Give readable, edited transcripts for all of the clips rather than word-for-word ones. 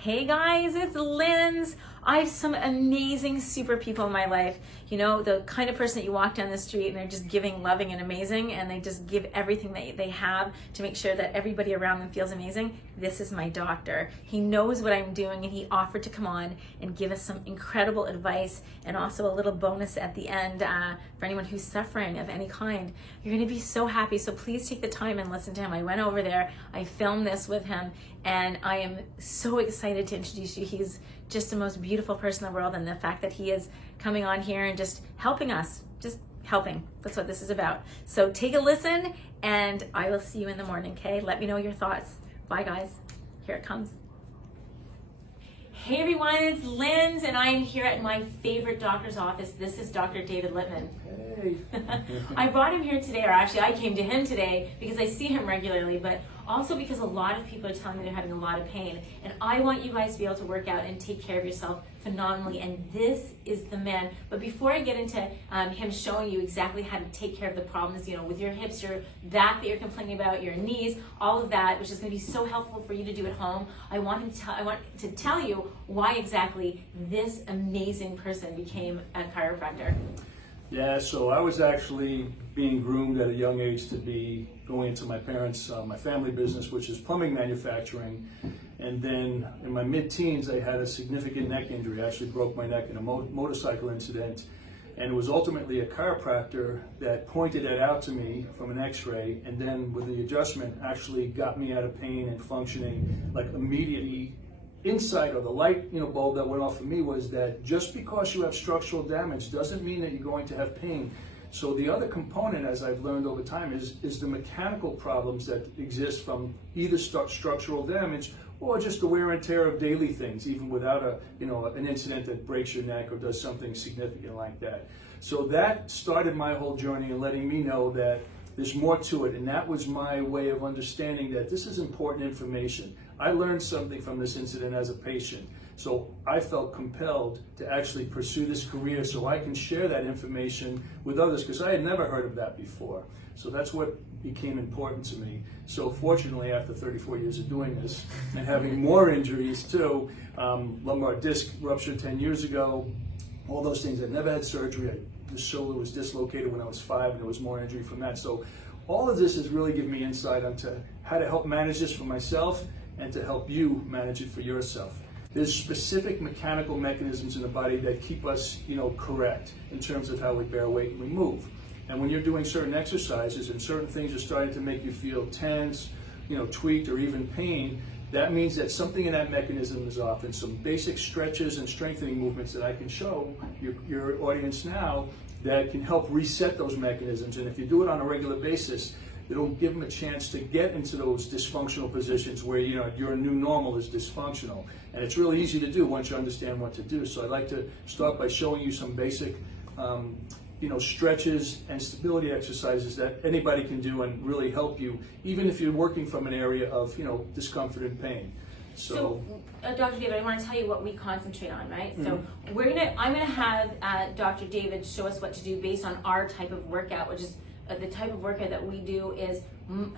Hey guys, it's Linz. I have some amazing, super people in my life. You know, the kind of person that you walk down the street and they're just giving, loving, and amazing, and they just give everything that they have to make sure that everybody around them feels amazing. This is my doctor. He knows what I'm doing, and he offered to come on and give us some incredible advice and also a little bonus at the end for anyone who's suffering of any kind. You're going to be so happy, so please take the time and listen to him. I went over there, I filmed this with him, and I am so excited to introduce you. He's just the most beautiful person in the world, and the fact that he is coming on here and just helping us, just helping. That's what this is about. So take a listen, and I will see you in the morning, okay? Let me know your thoughts. Bye, guys. Here it comes. Hey everyone, it's Linz, and I am here at my favorite doctor's office. This is Dr. David Lipman. Hey. I brought him here today, or actually I came to him today because I see him regularly, but also because a lot of people are telling me they're having a lot of pain. And I want you guys to be able to work out and take care of yourself phenomenally, and this is the man. But before I get into him showing you exactly how to take care of the problems, you know, with your hips, your back that you're complaining about, your knees, all of that, which is going to be so helpful for you to do at home, I want to tell you why exactly this amazing person became a chiropractor. Yeah, so I was actually being groomed at a young age to be going into my parents' my family business, which is plumbing manufacturing. And then in my mid-teens, I had a significant neck injury. I actually broke my neck in a motorcycle incident. And it was ultimately a chiropractor that pointed it out to me from an x-ray, and then with the adjustment actually got me out of pain and functioning like immediately. Insight, or the light bulb that went off for me, was that just because you have structural damage doesn't mean that you're going to have pain. So the other component, as I've learned over time, is the mechanical problems that exist from either structural damage or just the wear and tear of daily things, even without an incident that breaks your neck or does something significant like that. So that started my whole journey and letting me know that there's more to it, and that was my way of understanding that this is important information. I learned something from this incident as a patient, so I felt compelled to actually pursue this career so I can share that information with others, because I had never heard of that before. So that's what became important to me. So fortunately, after 34 years of doing this and having more injuries too, lumbar disc rupture 10 years ago, all those things, I never had surgery. The shoulder was dislocated when I was 5, and there was more injury from that. So all of this has really given me insight onto how to help manage this for myself and to help you manage it for yourself. There's specific mechanical mechanisms in the body that keep us, correct in terms of how we bear weight and we move. And when you're doing certain exercises and certain things are starting to make you feel tense, tweaked, or even pain, that means that something in that mechanism is off, and some basic stretches and strengthening movements that I can show your audience now that can help reset those mechanisms. And if you do it on a regular basis, it'll give them a chance to get into those dysfunctional positions where your new normal is dysfunctional. And it's really easy to do once you understand what to do. So I'd like to start by showing you some basic stretches and stability exercises that anybody can do and really help you, even if you're working from an area of discomfort and pain. So Dr. David, I want to tell you what we concentrate on, right? Mm-hmm. So I'm gonna have Dr. David show us what to do based on our type of workout, which is the type of workout that we do is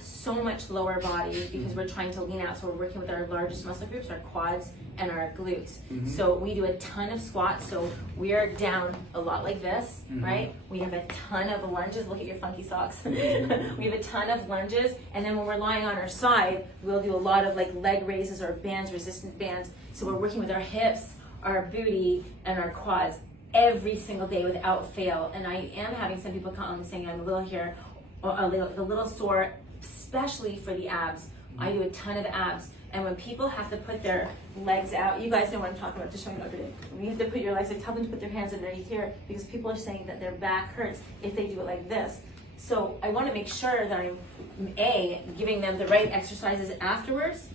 so much lower body because we're trying to lean out. So we're working with our largest muscle groups, our quads and our glutes. Mm-hmm. So we do a ton of squats. So we are down a lot like this, mm-hmm. right? We have a ton of lunges. Look at your funky socks. Mm-hmm. We have a ton of lunges. And then when we're lying on our side, we'll do a lot of like leg raises or bands, resistant bands. So we're working with our hips, our booty, and our quads every single day without fail. And I am having some people come saying I'm a little here, or a little sore, especially for the abs. I do a ton of abs. And when people have to put their legs out, you guys know what I'm talking about, just showing Dr. Dave. When you have to put your legs, I tell them to put their hands underneath here because people are saying that their back hurts if they do it like this. So I want to make sure that I'm giving them the right exercises afterwards,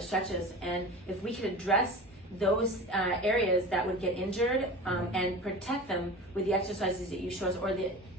stretches. And if we could address those areas that would get injured and protect them with the exercises that you show us, or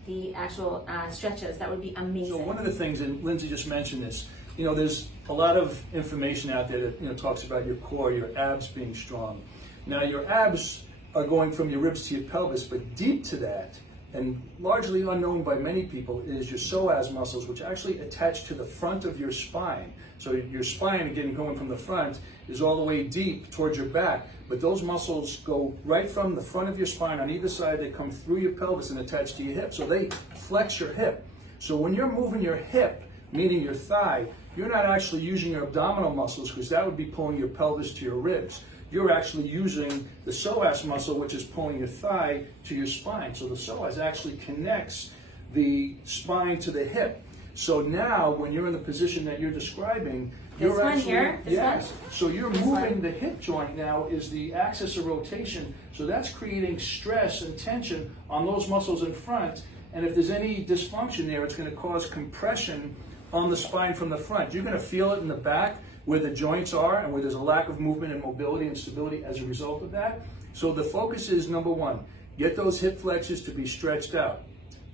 the actual stretches, that would be amazing. So one of the things, and Lindsay just mentioned this, there's a lot of information out there that talks about your core, your abs being strong. Now your abs are going from your ribs to your pelvis, but deep to that and largely unknown by many people, is your psoas muscles, which actually attach to the front of your spine. So your spine, again, going from the front, is all the way deep towards your back, but those muscles go right from the front of your spine on either side. They come through your pelvis and attach to your hip, so they flex your hip. So when you're moving your hip, meaning your thigh, you're not actually using your abdominal muscles, because that would be pulling your pelvis to your ribs. You're actually using the psoas muscle, which is pulling your thigh to your spine. So the psoas actually connects the spine to the hip. So now, when you're in the position that you're describing, you're actually, yes. So you're moving the hip joint now is the axis of rotation. So that's creating stress and tension on those muscles in front. And if there's any dysfunction there, it's going to cause compression on the spine from the front. You're going to feel it in the back where the joints are and where there's a lack of movement and mobility and stability as a result of that. So the focus is, number one, get those hip flexors to be stretched out.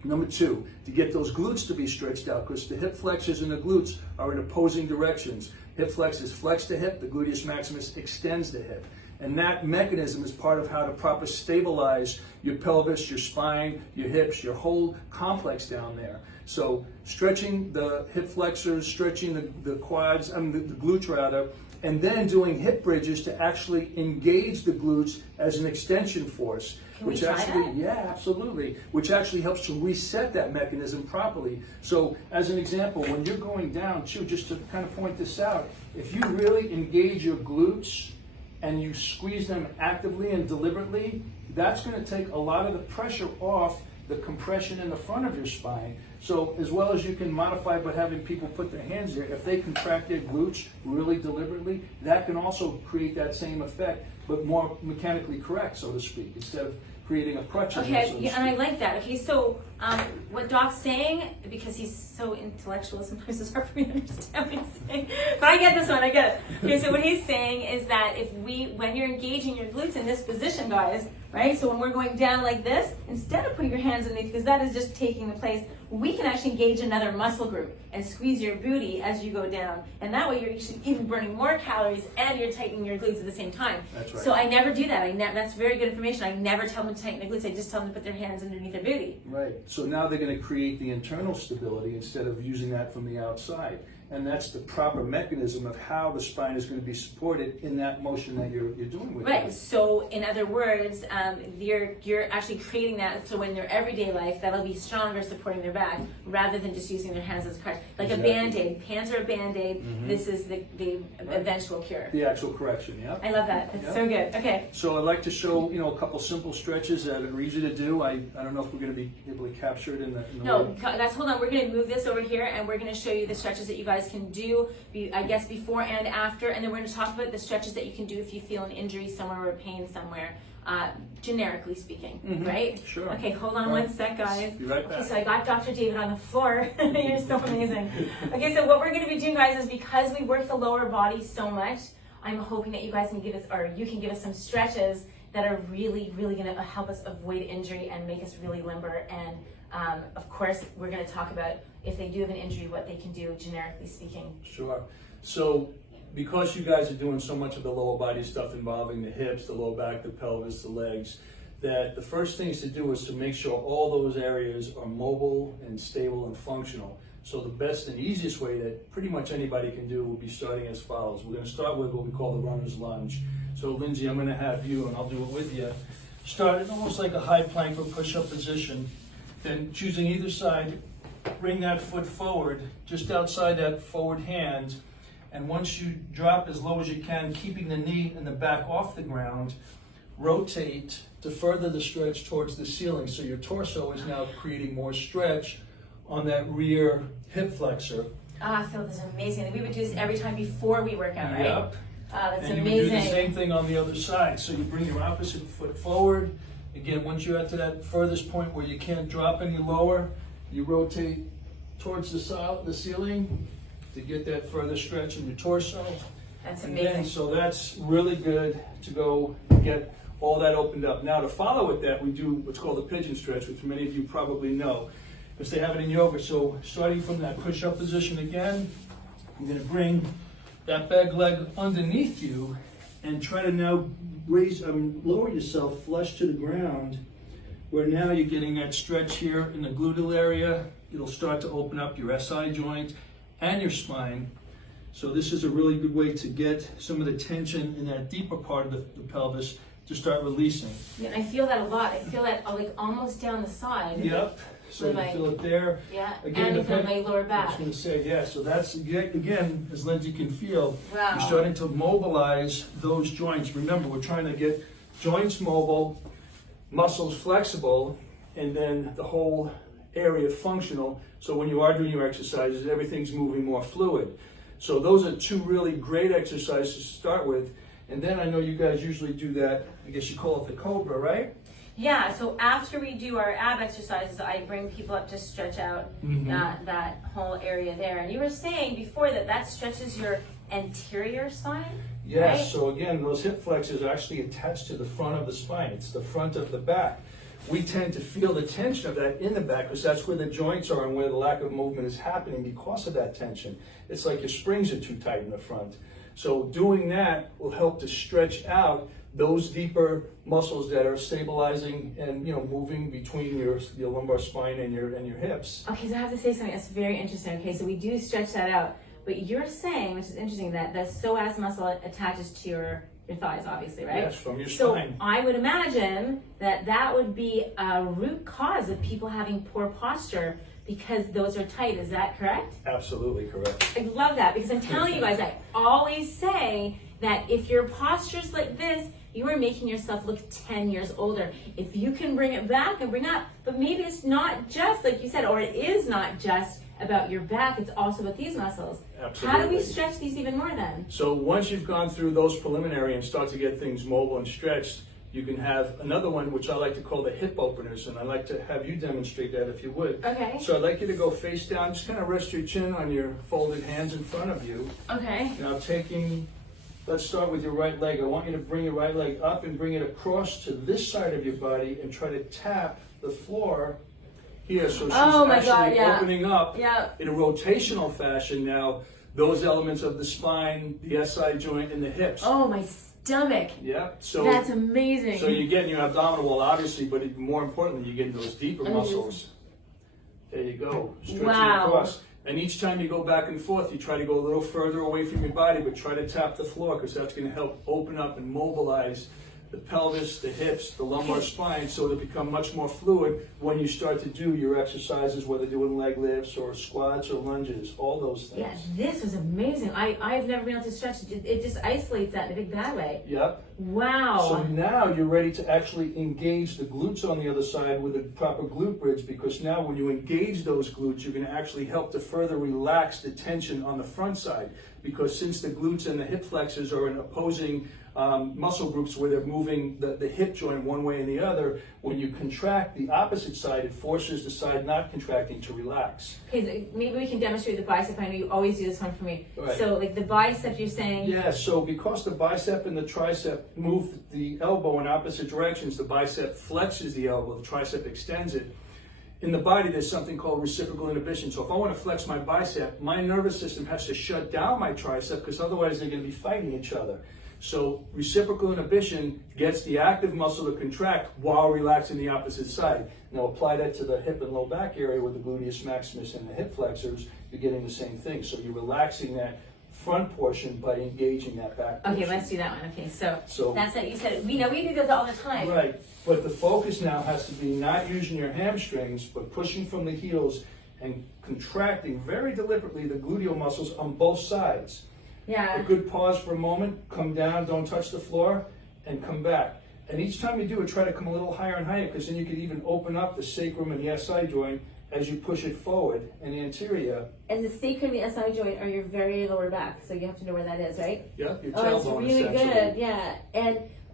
Number two, to get those glutes to be stretched out, because the hip flexors and the glutes are in opposing directions. Hip flexors flex the hip, the gluteus maximus extends the hip. And that mechanism is part of how to properly stabilize your pelvis, your spine, your hips, your whole complex down there. So stretching the hip flexors, stretching the quads, the glutes rather, and then doing hip bridges to actually engage the glutes as an extension force. Which actually, yeah, absolutely. Which actually helps to reset that mechanism properly. So, as an example, when you're going down, too, just to kind of point this out, if you really engage your glutes and you squeeze them actively and deliberately, that's going to take a lot of the pressure off the compression in the front of your spine. So, as well as you can modify by having people put their hands there, if they contract their glutes really deliberately, that can also create that same effect, but more mechanically correct, so to speak, instead of creating a crutch. Okay, yeah, and I like that. Okay, so what Doc's saying, because he's so intellectual, sometimes it's hard for me to understand what he's saying, but I get this one, I get it. Okay, so what he's saying is that when you're engaging your glutes in this position, guys, right? So when we're going down like this, instead of putting your hands underneath, because that is just taking the place, we can actually engage another muscle group and squeeze your booty as you go down. And that way you're even burning more calories and you're tightening your glutes at the same time. That's right. So I never do that. That's very good information. I never tell them to tighten their glutes. I just tell them to put their hands underneath their booty. Right. So now they're going to create the internal stability instead of using that from the outside. And that's the proper mechanism of how the spine is going to be supported in that motion that you're doing with it. Right. So in other words, you're actually creating that so in their everyday life that'll be stronger supporting their back rather than just using their hands as a crutch. Like exactly. A Band-Aid. Hands are a Band-Aid. Mm-hmm. This is the eventual cure. The actual correction, yeah. I love that. It's so good. Okay. So I'd like to show, a couple simple stretches that are easy to do. I don't know if we're going to be able to capture it in the No, guys, hold on. We're going to move this over here and we're going to show you the stretches that you guys can do, I guess, before and after, and then we're going to talk about the stretches that you can do if you feel an injury somewhere or pain somewhere, generically speaking, right? Sure. Okay, hold on one sec, guys. Be right back. Okay, so I got Dr. David on the floor. You're so amazing. Okay, so what we're going to be doing, guys, is because we work the lower body so much, I'm hoping that you guys can give us, or you can give us some stretches that are really, really going to help us avoid injury and make us really limber. And of course, we're going to talk about if they do have an injury, what they can do, generically speaking. Sure. So, because you guys are doing so much of the lower body stuff involving the hips, the low back, the pelvis, the legs, that the first things to do is to make sure all those areas are mobile and stable and functional. So the best and easiest way that pretty much anybody can do will be starting as follows. We're going to start with what we call the runner's lunge. So Lindsay, I'm going to have you, and I'll do it with you, start in almost like a high plank or push-up position. Then choosing either side, bring that foot forward, just outside that forward hand. And once you drop as low as you can, keeping the knee and the back off the ground, rotate to further the stretch towards the ceiling. So your torso is now creating more stretch on that rear hip flexor. I feel this is amazing. We would do this every time before we work out, right? Yep. That's and amazing. You would do the same thing on the other side. So you bring your opposite foot forward. Again, once you're at to that furthest point where you can't drop any lower, you rotate towards the ceiling to get that further stretch in your torso. That's amazing. Again, so that's really good to go get all that opened up. Now to follow with that, we do what's called a pigeon stretch, which many of you probably know, because they have it in yoga. So starting from that push-up position again, you're going to bring that back leg underneath you and try to now lower yourself flush to the ground where now you're getting that stretch here in the gluteal area. It'll start to open up your SI joint and your spine. So this is a really good way to get some of the tension in that deeper part of the pelvis to start releasing. Yeah, I feel that a lot. I feel that like almost down the side. Yep. So you feel it there. Yeah, again, and you feel my lower I back. was going to say, yeah, so that's, again, as Lindsay can feel, Wow. you're starting to mobilize those joints. Remember, we're trying to get joints mobile, muscles flexible, and then the whole area functional. So when you are doing your exercises, everything's moving more fluid. So those are two really great exercises to start with. And then I know you guys usually do that, I guess you call it the Cobra, right? Yeah, so after we do our ab exercises, I bring people up to stretch out that whole area there. And you were saying before that stretches your anterior spine? Yes, right? So again, those hip flexors are actually attached to the front of the spine. It's the front of the back. We tend to feel the tension of that in the back because that's where the joints are and where the lack of movement is happening because of that tension. It's like your springs are too tight in the front. So doing that will help to stretch out those deeper muscles that are stabilizing and moving between your lumbar spine and your hips. Okay, so I have to say something that's very interesting. Okay, so we do stretch that out, but you're saying, which is interesting, that the psoas muscle attaches to your thighs, obviously, right? Yes, from your so spine. I would imagine that would be a root cause of people having poor posture because those are tight. Is that correct? Absolutely correct. I love that because I'm telling you guys, I always say that if your posture's like this, you are making yourself look 10 years older. If you can bring it back and bring up, but maybe it's not just, like you said, or it is not just about your back, it's also with these muscles. Absolutely. How do we stretch these even more then? So once you've gone through those preliminary and start to get things mobile and stretched, you can have another one, which I like to call the hip openers, and I'd like to have you demonstrate that if you would. Okay. So I'd like you to go face down, just kind of rest your chin on your folded hands in front of you. Okay. Now let's start with your right leg. I want you to bring your right leg up and bring it across to this side of your body and try to tap the floor here. So she's actually opening up in a rotational fashion now those elements of the spine, the SI joint, and the hips. Oh, my stomach. Yeah. So that's amazing. So you're getting your abdominal wall, obviously, but even more importantly, you're getting those deeper muscles. There you go. Stretching across. And each time you go back and forth, you try to go a little further away from your body, but try to tap the floor because that's going to help open up and mobilize the pelvis, the hips, the lumbar spine, so it'll become much more fluid when you start to do your exercises, whether doing leg lifts or squats or lunges, all those things. Yeah, this was amazing. I've never been able to stretch it. It just isolates that in a big bad way. Yep. Wow. So now you're ready to actually engage the glutes on the other side with a proper glute bridge, because now when you engage those glutes, you're going to actually help to further relax the tension on the front side, because since the glutes and the hip flexors are in opposing muscle groups where they're moving the hip joint one way and the other, when you contract the opposite side, it forces the side not contracting to relax. Okay, maybe we can demonstrate the bicep. I know you always do this one for me. Right. So like the bicep, you're saying? Yeah, so because the bicep and the tricep move the elbow in opposite directions, the bicep flexes the elbow, the tricep extends it. In the body, there's something called reciprocal inhibition. So if I want to flex my bicep, my nervous system has to shut down my tricep, because otherwise they're going to be fighting each other. So reciprocal inhibition gets the active muscle to contract while relaxing the opposite side. Now apply that to the hip and low back area with the gluteus maximus and the hip flexors, you're getting the same thing. So you're relaxing that front portion by engaging that back portion. Okay, let's do that one. Okay, so that's it. You said we do those all the time. Right, but the focus now has to be not using your hamstrings, but pushing from the heels and contracting very deliberately the gluteal muscles on both sides. Yeah. A good pause for a moment, come down, don't touch the floor, and come back. And each time you do it, try to come a little higher and higher, because then you can even open up the sacrum and the SI joint as you push it forward and anterior. And the sacrum and the SI joint are your very lower back, so you have to know where that is, right? Yep, your tailbone. tailbone. It's really good, yeah.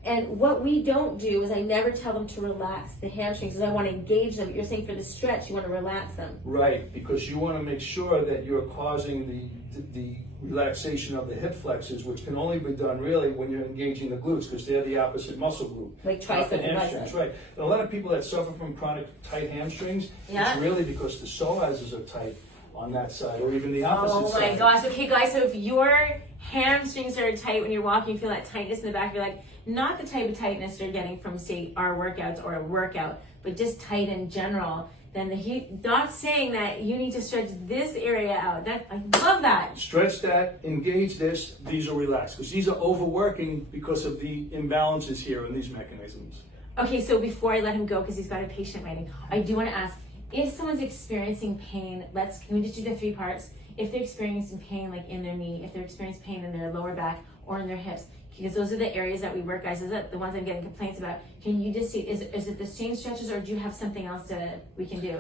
And what we don't do is I never tell them to relax the hamstrings, because I want to engage them. You're saying for the stretch, you want to relax them. Right, because you want to make sure that you're causing the relaxation of the hip flexors, which can only be done really when you're engaging the glutes, because they're the opposite muscle group. Like tricep and hamstrings, right. And a lot of people that suffer from chronic tight hamstrings, it's really because the psoases are tight on that side, or even the opposite Oh my side. gosh. Okay, guys, so if your hamstrings are tight when you're walking, you feel that tightness in the back, you're like, not the type of tightness you're getting from, say, our workouts or a workout, but just tight in general, then doc's saying that you need to stretch this area out. I love that. Stretch that, engage this, these are relaxed, because these are overworking because of the imbalances here in these mechanisms. Okay, so before I let him go, because he's got a patient waiting, I do want to ask, if someone's experiencing pain, can we just do the 3 parts? If they're experiencing pain like in their knee, if they're experiencing pain in their lower back or in their hips, because those are the areas that we work, guys, those are the ones I'm getting complaints about. Can you just see, is it the same stretches, or do you have something else that we can do?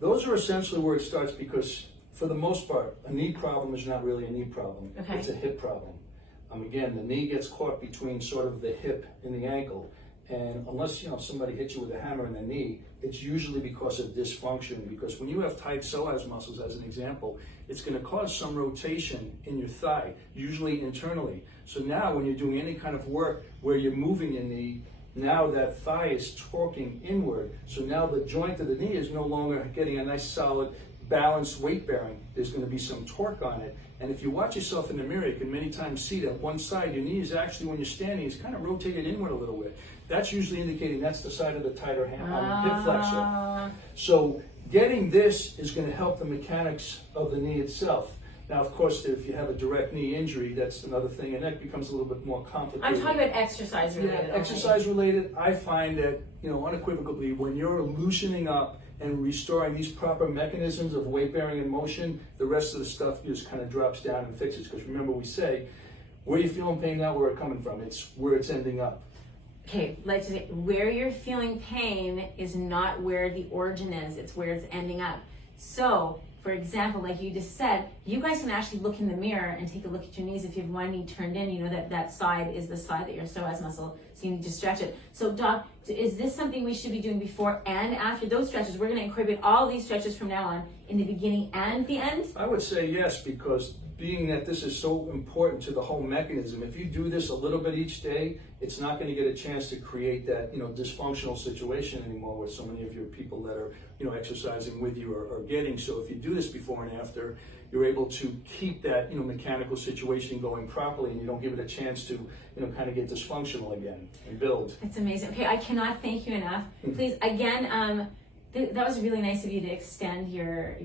Those are essentially where it starts, because for the most part, a knee problem is not really a knee problem. Okay. It's a hip problem. Again, the knee gets caught between sort of the hip and the ankle. And unless somebody hits you with a hammer in the knee, it's usually because of dysfunction. Because when you have tight psoas muscles, as an example, it's going to cause some rotation in your thigh, usually internally. So now when you're doing any kind of work where you're moving your knee, now that thigh is torquing inward. So now the joint of the knee is no longer getting a nice solid balanced weight bearing. There's going to be some torque on it. And if you watch yourself in the mirror, you can many times see that one side, your knee is actually, when you're standing, is kind of rotated inward a little bit. That's usually indicating that's the side of the tighter hip flexor. So getting this is going to help the mechanics of the knee itself. Now, of course, if you have a direct knee injury, that's another thing, and that becomes a little bit more complicated. I'm talking about exercise related. Yeah, exercise related. I find that, unequivocally, when you're loosening up and restoring these proper mechanisms of weight bearing and motion, the rest of the stuff just kind of drops down and fixes. Because remember, we say, where you feeling pain now, where it's coming from. It's where it's ending up. Okay, like to say, where you're feeling pain is not where the origin is, it's where it's ending up. So, for example, like you just said, you guys can actually look in the mirror and take a look at your knees. If you have one knee turned in, you know that side is the side that your psoas muscle, so you need to stretch it. So, Doc, is this something we should be doing before and after those stretches? We're going to incorporate all these stretches from now on in the beginning and the end? I would say yes, because being that this is so important to the whole mechanism, if you do this a little bit each day, it's not going to get a chance to create that dysfunctional situation anymore with so many of your people that are exercising with you are getting. So if you do this before and after, you're able to keep that mechanical situation going properly, and you don't give it a chance to kind of get dysfunctional again and build. That's amazing. Okay, I cannot thank you enough. Please, again, that was really nice of you to extend your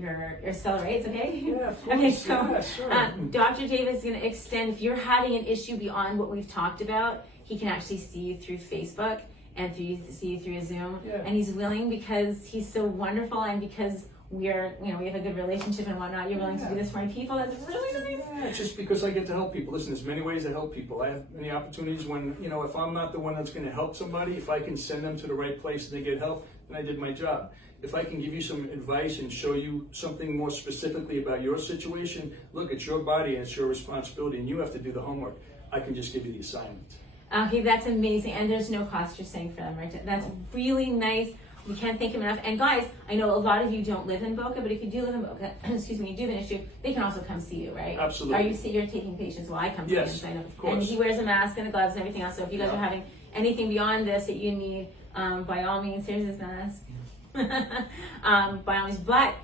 accelerates, okay? Yeah, of course. Okay, so Yeah, sure. Dr. David's going to extend. If you're having an issue beyond what we've talked about, he can actually see you through Facebook and see you through Zoom. Yeah. And he's willing, because he's so wonderful, and because we have a good relationship and whatnot. You're willing to do this for my people. That's really nice. Yeah, it's just because I get to help people. Listen, there's many ways to help people. I have many opportunities when, if I'm not the one that's going to help somebody, if I can send them to the right place and they get help, then I did my job. If I can give you some advice and show you something more specifically about your situation, look, it's your body and it's your responsibility, and you have to do the homework. I can just give you the assignment. Okay, that's amazing. And there's no cost, you're saying, for them, right? That's really nice. We can't thank him enough. And guys, I know a lot of you don't live in Boca, but if you do live in Boca, excuse me, you do have an issue, they can also come see you, right? Absolutely. You're taking patients? Well, I come Yes, see him, so I know. of course. And he wears a mask and the gloves and everything else. So if you guys are having anything beyond this that you need, by all means, here's his mask. By all means, but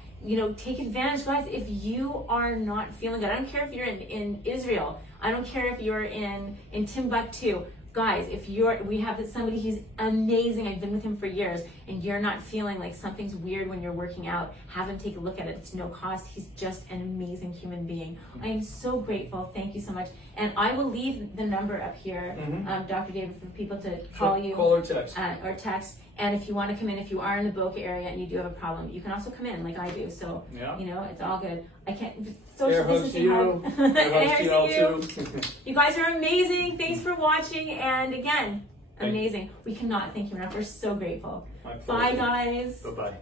take advantage, guys. If you are not feeling good, I don't care if you're in Israel, I don't care if you're in Timbuktu, guys. If we have somebody who's amazing, I've been with him for years, and you're not feeling like something's weird when you're working out, have him take a look at it. It's no cost. He's just an amazing human being. I am so grateful. Thank you so much. And I will leave the number up here, Dr. David, for people to call you. Call or text. Or text. And if you want to come in, if you are in the Boca area and you do have a problem, you can also come in like I do. So, it's all good. I can't, social distancing hard. Air hugs to you. Too. You guys are amazing. Thanks for watching. And again, amazing. We cannot thank you enough. We're so grateful. My pleasure. Bye, guys. Bye-bye.